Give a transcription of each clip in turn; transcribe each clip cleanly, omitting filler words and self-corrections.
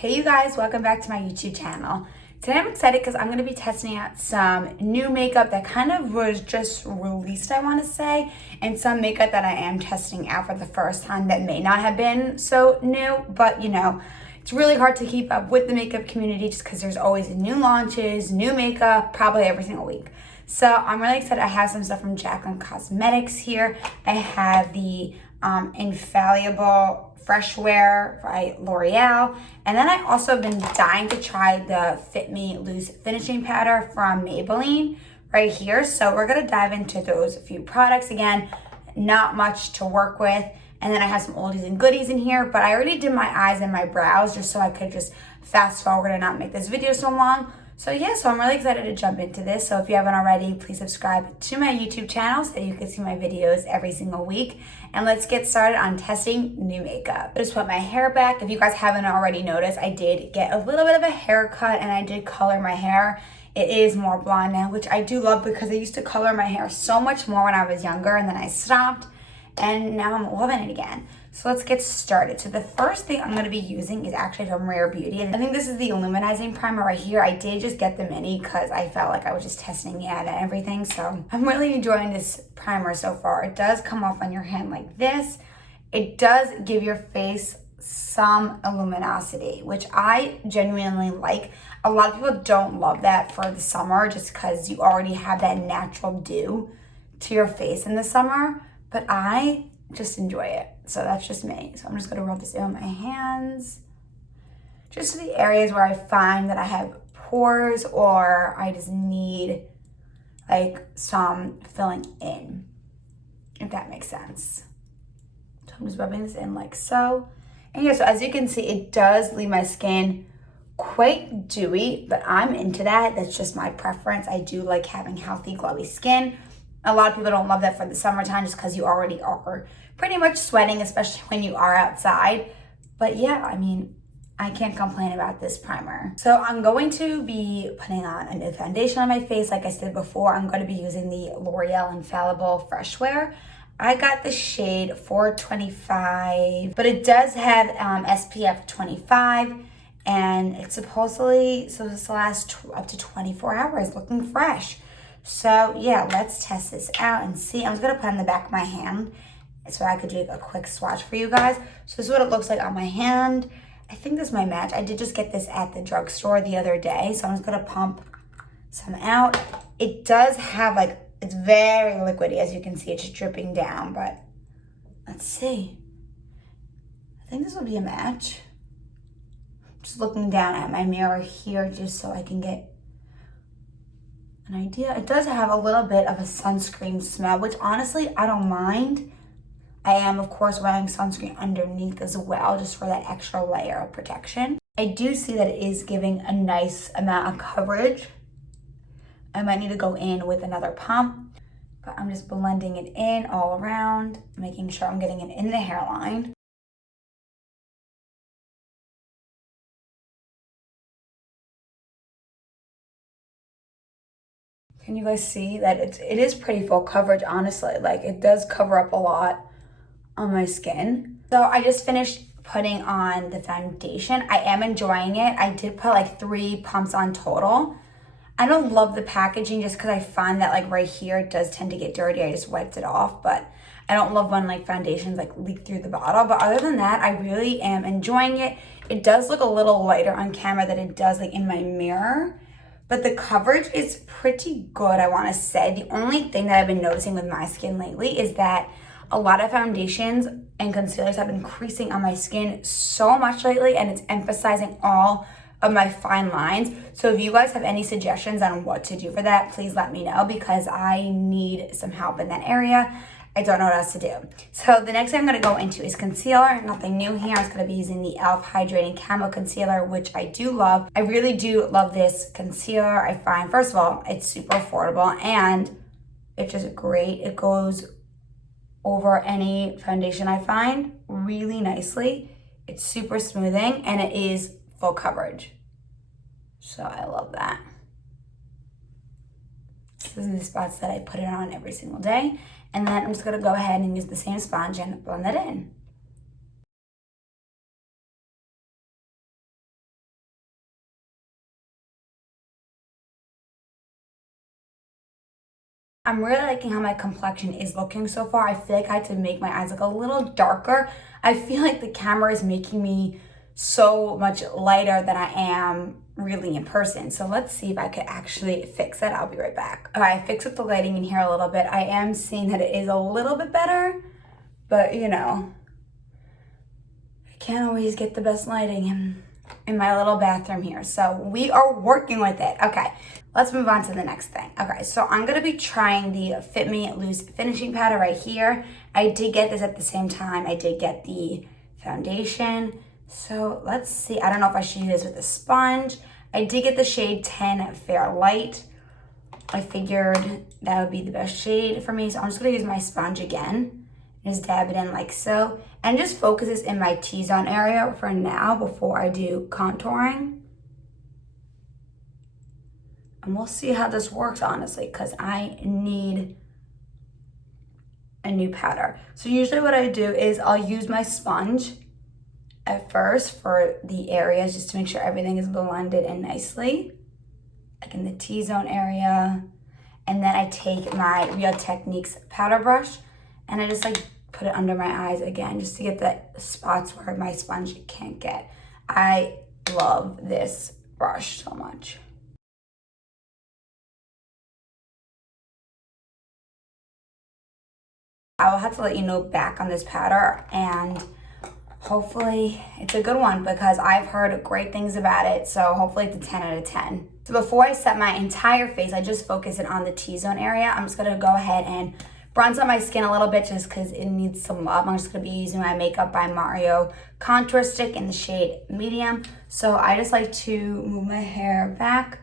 Hey you guys, welcome back to my YouTube channel. Today I'm excited because I'm going to be testing out some new makeup that kind of was just released, I want to say, and some makeup that I am testing out for the first time that may not have been so new, but you know, it's really hard to keep up with the makeup community just because there's always new launches, new makeup, probably every single week. So I'm really excited. I have some stuff from JACLYN Cosmetics here. I have the Infallible Fresh Wear by L'Oreal. And then I also have been dying to try the Fit Me Loose Finishing Powder from Maybelline right here. So we're gonna dive into those few products. Again, not much to work with. And then I have some oldies and goodies in here, but I already did my eyes and my brows just so I could just fast forward and not make this video so long. So yeah, so I'm really excited to jump into this. So if you haven't already, please subscribe to my YouTube channel so you can see my videos every single week. And let's get started on testing new makeup. I just put my hair back. If you guys haven't already noticed, I did get a little bit of a haircut and I did color my hair. It is more blonde now, which I do love because I used to color my hair so much more when I was younger and then I stopped and now I'm loving it again. So let's get started. So the first thing I'm going to be using is actually from Rare Beauty. And I think this is the Illuminating primer right here. I did just get the mini because I felt like I was just testing it out and everything. So I'm really enjoying this primer so far. It does come off on your hand like this. It does give your face some luminosity, which I genuinely like. A lot of people don't love that for the summer just because you already have that natural dew to your face in the summer. But I just enjoy it. So that's just me. So I'm just gonna rub this in on my hands. Just to the areas where I find that I have pores or I just need like some filling in, if that makes sense. So I'm just rubbing this in like so. And yeah, so as you can see, it does leave my skin quite dewy, but I'm into that. That's just my preference. I do like having healthy, glowy skin. A lot of people don't love that for the summertime just because you already are pretty much sweating, especially when you are outside. But yeah, I mean, I can't complain about this primer. So I'm going to be putting on a new foundation on my face. Like I said before, I'm going to be using the L'Oreal Infallible Fresh Wear. I got the shade 425, but it does have SPF 25. And it's supposedly supposed to last up to 24 hours, looking fresh. So yeah, let's test this out and see. I'm just gonna put it on the back of my hand so I could do a quick swatch for you guys. So this is what it looks like on my hand. I think this might match. I did just get this at the drugstore the other day. So I'm just gonna pump some out. It does have like, it's very liquidy. As you can see, it's dripping down, but let's see. I think this will be a match. Just looking down at my mirror here just so I can get an idea. It does have a little bit of a sunscreen smell, which honestly, I don't mind. I am, of course, wearing sunscreen underneath as well, just for that extra layer of protection. I do see that it is giving a nice amount of coverage. I might need to go in with another pump, but I'm just blending it in all around, making sure I'm getting it in the hairline. Can you guys see that it is pretty full coverage, honestly. Like, it does cover up a lot on my skin. So I just finished putting on the foundation. I am enjoying it. I did put like 3 pumps on total. I don't love the packaging just because I find that like right here, it does tend to get dirty. I just wiped it off, but I don't love when like foundations like leak through the bottle. But other than that, I really am enjoying it. It does look a little lighter on camera than it does like in my mirror. But the coverage is pretty good, I want to say. The only thing that I've been noticing with my skin lately is that a lot of foundations and concealers have been creasing on my skin so much lately, and it's emphasizing all of my fine lines. So if you guys have any suggestions on what to do for that, please let me know because I need some help in that area. I don't know what else to do. So the next thing I'm going to go into is concealer. Nothing new here. I'm just going to be using the e.l.f. Hydrating Camo Concealer, which I do love. I really do love this concealer. I find, first of all, it's super affordable and it's just great. It goes over any foundation I find really nicely. It's super smoothing and it is full coverage. So I love that. These are the spots that I put it on every single day. And then I'm just gonna go ahead and use the same sponge and blend it in. I'm really liking how my complexion is looking so far. I feel like I had to make my eyes look a little darker. I feel like the camera is making me so much lighter than I am really in person. So let's see if I could actually fix it. I'll be right back. Okay, I fixed up the lighting in here a little bit. I am seeing that it is a little bit better, but you know, I can't always get the best lighting in my little bathroom here. So we are working with it. Okay, let's move on to the next thing. Okay, so I'm gonna be trying the Fit Me Loose finishing powder right here. I did get this at the same time I did get the foundation. So let's see, I don't know if I should use this with a sponge. I did get the shade 10 Fair Light. I figured that would be the best shade for me. So I'm just gonna use my sponge again. Just dab it in like so. And just focus this in my T-zone area for now before I do contouring. And we'll see how this works, honestly, because I need a new powder. So usually what I do is I'll use my sponge at first for the areas just to make sure everything is blended in nicely, like in the T-zone area. And then I take my Real Techniques powder brush and I just like put it under my eyes again just to get the spots where my sponge can't get. I love this brush so much. I will have to let you know back on this powder, and hopefully it's a good one because I've heard great things about it. So hopefully it's a 10 out of 10. So before I set my entire face, I just focus it on the T-zone area. I'm just gonna go ahead and bronze up my skin a little bit just because it needs some love. I'm just gonna be using my Makeup by Mario contour stick in the shade medium. So I just like to move my hair back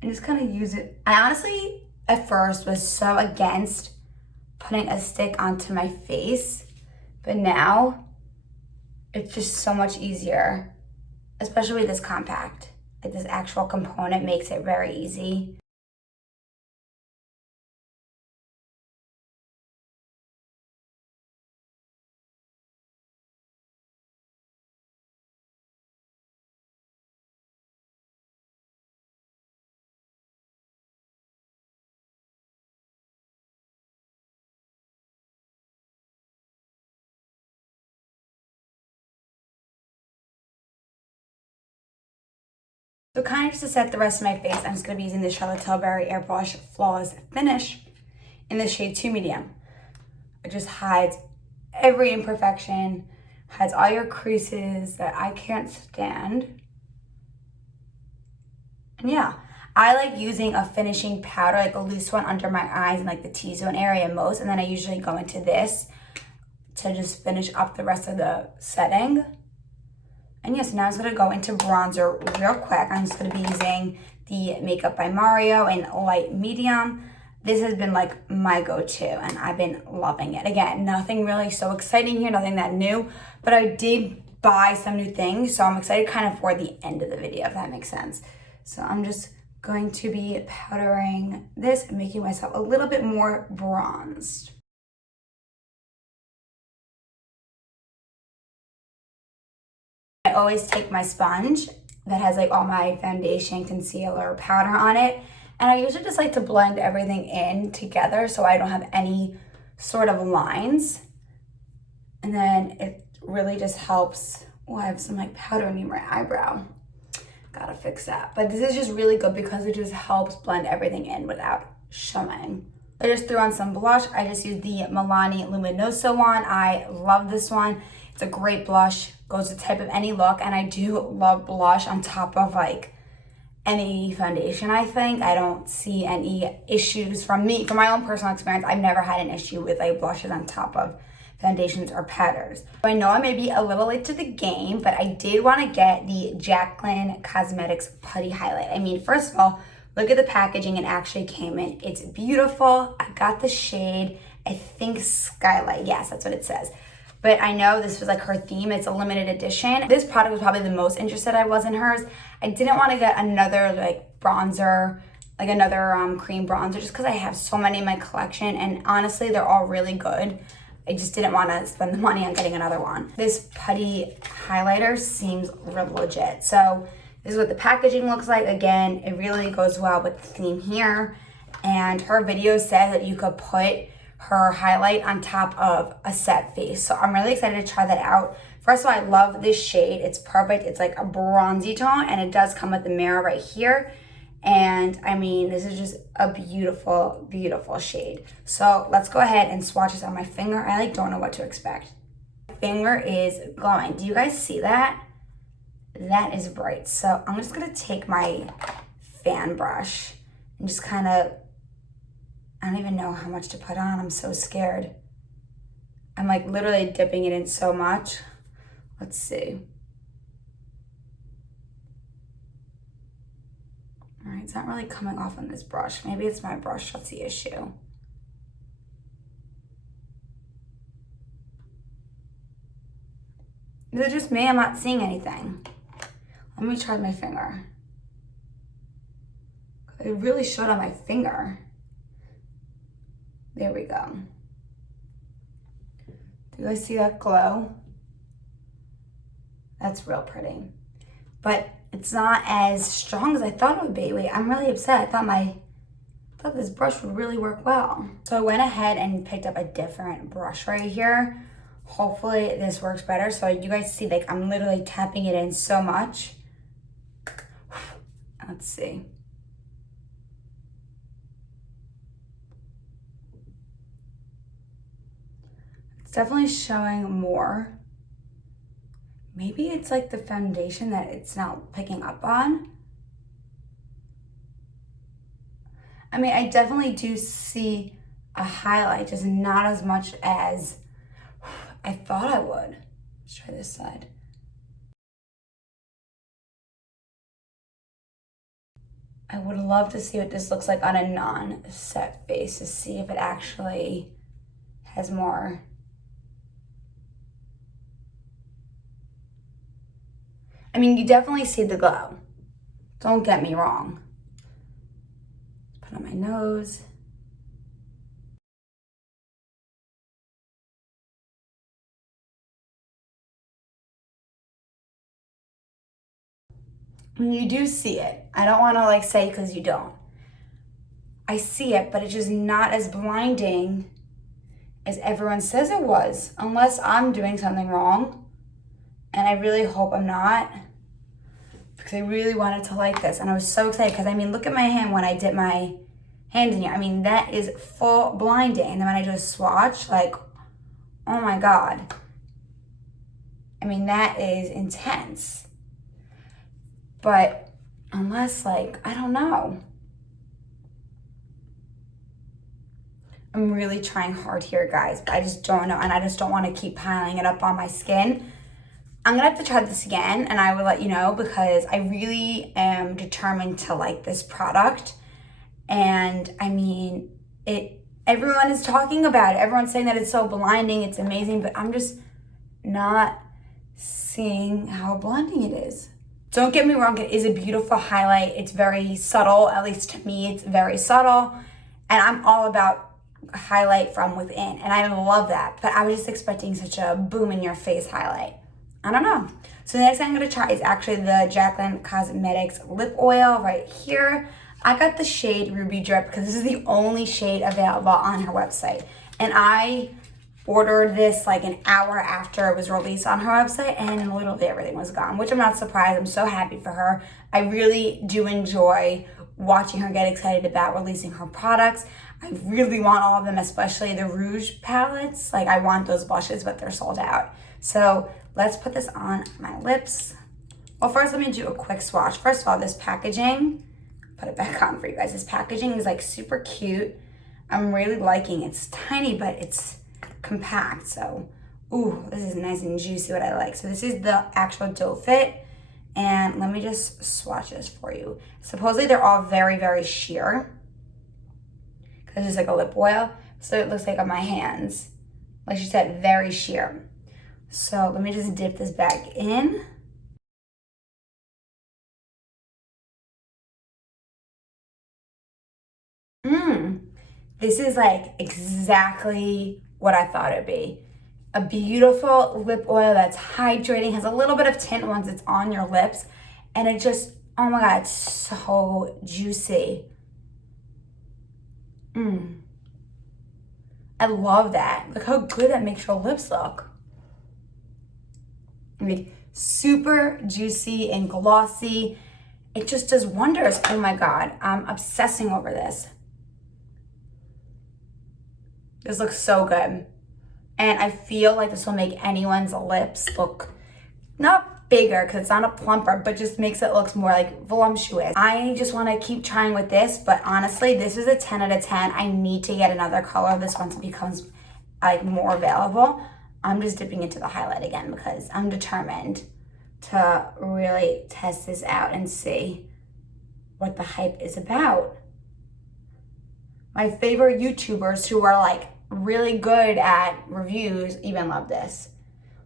and just kind of use it. I honestly, at first, was so against putting a stick onto my face, but now it's just so much easier, especially with this compact. Like this actual component makes it very easy. So kind of just to set the rest of my face, I'm just going to be using the Charlotte Tilbury Airbrush Flawless Finish in the shade 2 Medium. It just hides every imperfection, hides all your creases that I can't stand. And yeah, I like using a finishing powder, like a loose one under my eyes and like the T-zone area most, and then I usually go into this to just finish up the rest of the setting. And yes, now I'm just gonna go into bronzer real quick. I'm just gonna be using the Makeup by Mario in light medium. This has been like my go-to and I've been loving it. Again, nothing really so exciting here, nothing that new, but I did buy some new things, so I'm excited kind of for the end of the video, if that makes sense. So I'm just going to be powdering this and making myself a little bit more bronzed. I always take my sponge that has like all my foundation, concealer, powder on it, and I usually just like to blend everything in together so I don't have any sort of lines. And then it really just helps. Oh, I have some like powder in my eyebrow. Gotta fix that. But this is just really good because it just helps blend everything in without showing. I just threw on some blush. I just used the Milani Luminoso one. I love this one. It's a great blush, goes with the type of any look, and I do love blush on top of like any foundation, I think. I don't see any issues from my own personal experience. I've never had an issue with like blushes on top of foundations or powders. I know I may be a little late to the game, but I did want to get the JACLYN Cosmetics Putty Highlight. I mean, first of all, look at the packaging it actually came in. It's beautiful. I got the shade, I think Skylight. Yes, that's what it says. But I know this was like her theme. It's a limited edition. This product was probably the most interested I was in hers. I didn't want to get another like bronzer, like another cream bronzer, just because I have so many in my collection. And honestly, they're all really good. I just didn't want to spend the money on getting another one. This putty highlighter seems real legit. So this is what the packaging looks like. Again, it really goes well with the theme here. and her video said that you could put her highlight on top of a set face. So I'm really excited to try that out. First of all, I love this shade. It's perfect. It's like a bronzy tone, and it does come with the mirror right here. And I mean, this is just a beautiful, beautiful shade. So let's go ahead and swatch this on my finger. I like don't know what to expect. My finger is glowing. Do you guys see that? That is bright. So I'm just gonna take my fan brush and just kind of, I don't even know how much to put on. I'm so scared. I'm like literally dipping it in so much. Let's see. All right, it's not really coming off on this brush. Maybe it's my brush that's the issue. Is it just me? I'm not seeing anything. Let me try my finger. It really showed on my finger. There we go. Do you guys see that glow? That's real pretty. But it's not as strong as I thought it would be. Wait, I'm really upset. I thought this brush would really work well. So I went ahead and picked up a different brush right here. Hopefully this works better. So you guys see, like, I'm literally tapping it in so much. Let's see. It's definitely showing more. Maybe it's like the foundation that it's not picking up on. I mean, I definitely do see a highlight, just not as much as I thought I would. Let's try this side. I would love to see what this looks like on a non-set face to see if it actually has more. I mean, you definitely see the glow. Don't get me wrong. Put on my nose. I mean, you do see it. I don't want to like say because you don't. I see it, but it's just not as blinding as everyone says it was, unless I'm doing something wrong. And I really hope I'm not, because I really wanted to like this. And I was so excited because, I mean, look at my hand when I dip my hand in here. I mean, that is full blinding. And then when I do a swatch, like, oh my God. I mean, that is intense. But unless, like, I don't know. I'm really trying hard here, guys, but I just don't know. And I just don't want to keep piling it up on my skin. I'm gonna have to try this again, and I will let you know, because I really am determined to like this product. And I mean, everyone is talking about it. Everyone's saying that it's so blinding, it's amazing, but I'm just not seeing how blinding it is. Don't get me wrong, it is a beautiful highlight. It's very subtle, at least to me, it's very subtle. And I'm all about highlight from within, and I love that. But I was just expecting such a boom in your face highlight. I don't know. So the next thing I'm going to try is actually the JACLYN Cosmetics lip oil right here. I got the shade Ruby Drip because this is the only shade available on her website. And I ordered this like an hour after it was released on her website, and literally everything was gone, which I'm not surprised. I'm so happy for her. I really do enjoy watching her get excited about releasing her products. I really want all of them, especially the Rouge palettes. Like, I want those blushes, but they're sold out. So let's put this on my lips. Well, first let me do a quick swatch. First of all, this packaging, put it back on for you guys. This packaging is like super cute. I'm really liking it. It's tiny, but it's compact. So, ooh, this is nice and juicy, what I like. So this is the actual doe fit. And let me just swatch this for you. Supposedly they're all very, very sheer, because it's like a lip oil. So it looks like on my hands, like she said, very sheer. So let me just dip this back in. This is like exactly what I thought it'd be. A beautiful lip oil that's hydrating, has a little bit of tint once it's on your lips, and it just, oh my God, it's so juicy. I love that. Look how good that makes your lips look. Like super juicy and glossy. It just does wonders. Oh my God, I'm obsessing over this. This looks so good. And I feel like this will make anyone's lips look not bigger because it's not a plumper, but just makes it look more like voluptuous. I just want to keep trying with this, but honestly, this is a 10 out of 10. I need to get another color of this once it becomes like more available. I'm just dipping into the highlight again because I'm determined to really test this out and see what the hype is about. My favorite YouTubers who are like really good at reviews even love this.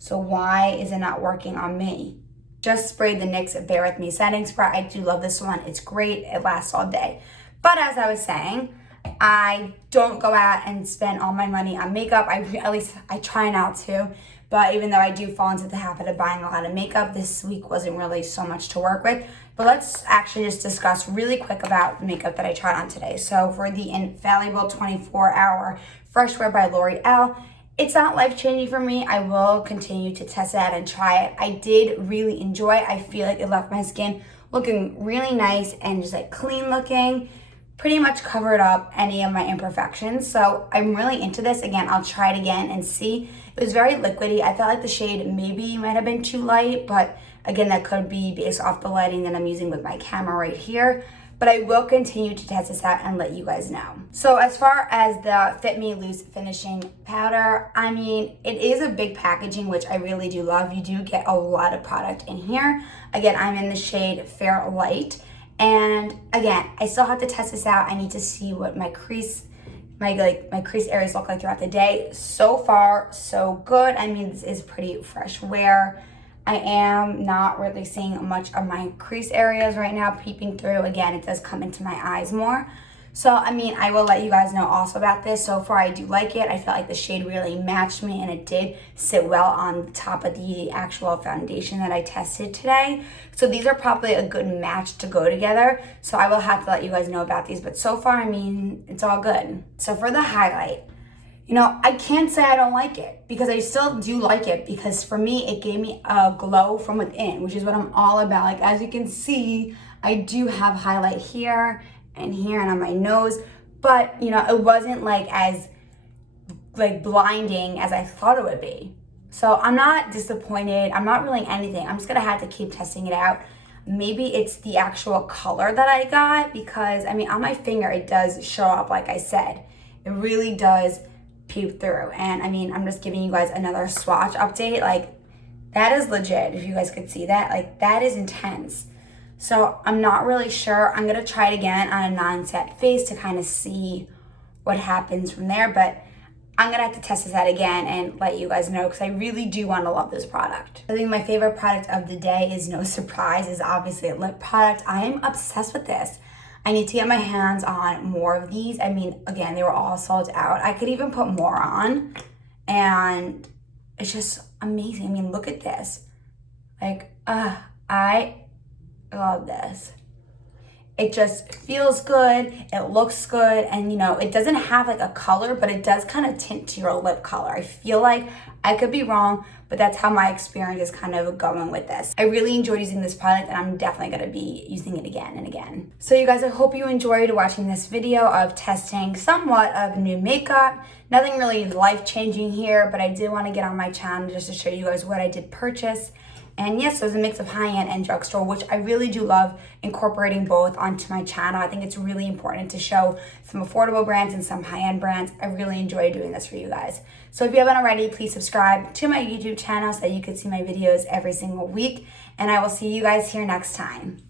So why is it not working on me? Just sprayed the NYX Bear With Me setting spray. I do love this one. It's great. It lasts all day. But as I was saying, I don't go out and spend all my money on makeup. At least I try not to. But even though I do fall into the habit of buying a lot of makeup, this week wasn't really so much to work with. But let's actually just discuss really quick about the makeup that I tried on today. So for the Infallible 24-Hour Fresh Wear by L'Oreal, it's not life-changing for me. I will continue to test it out and try it. I did really enjoy it. I feel like it left my skin looking really nice and just like clean looking. Pretty much covered up any of my imperfections. So I'm really into this. Again, I'll try it again and see. It was very liquidy. I felt like the shade maybe might have been too light, but again, that could be based off the lighting that I'm using with my camera right here. But I will continue to test this out and let you guys know. So as far as the Fit Me Loose Finishing Powder, I mean, it is a big packaging, which I really do love. You do get a lot of product in here. Again, I'm in the shade Fair Light. And again, I still have to test this out. I need to see what my crease areas look like throughout the day. So far, so good. I mean, this is pretty fresh wear. I am not really seeing much of my crease areas right now peeping through. Again, it does come into my eyes more. So, I mean, I will let you guys know also about this. So far, I do like it. I felt like the shade really matched me and it did sit well on top of the actual foundation that I tested today. So these are probably a good match to go together. So I will have to let you guys know about these. But so far, I mean, it's all good. So for the highlight, you know, I can't say I don't like it because I still do like it because for me, it gave me a glow from within, which is what I'm all about. Like, as you can see, I do have highlight here and here and on my nose, but you know, it wasn't like as like blinding as I thought it would be. So I'm not disappointed. I'm not really anything. I'm just gonna have to keep testing it out. Maybe it's the actual color that I got because I mean, on my finger, it does show up, like I said. It really does peep through. And I mean, I'm just giving you guys another swatch update. Like, that is legit. If you guys could see that, like, that is intense. So I'm not really sure. I'm gonna try it again on a non-set face to kind of see what happens from there, but I'm gonna have to test this out again and let you guys know because I really do want to love this product. I think my favorite product of the day is no surprise, is obviously a lip product. I am obsessed with this. I need to get my hands on more of these. I mean, again, they were all sold out. I could even put more on and it's just amazing. I mean, look at this. Like, I love this. It just feels good, it looks good, and you know, it doesn't have like a color, but it does kind of tint to your lip color. I feel like, I could be wrong, but that's how my experience is kind of going with this. I really enjoyed using this product and I'm definitely gonna be using it again and again. So you guys, I hope you enjoyed watching this video of testing somewhat of new makeup. Nothing really life-changing here, but I did want to get on my channel just to show you guys what I did purchase. And yes, there's a mix of high-end and drugstore, which I really do love incorporating both onto my channel. I think it's really important to show some affordable brands and some high-end brands. I really enjoy doing this for you guys. So if you haven't already, please subscribe to my YouTube channel so that you can see my videos every single week. And I will see you guys here next time.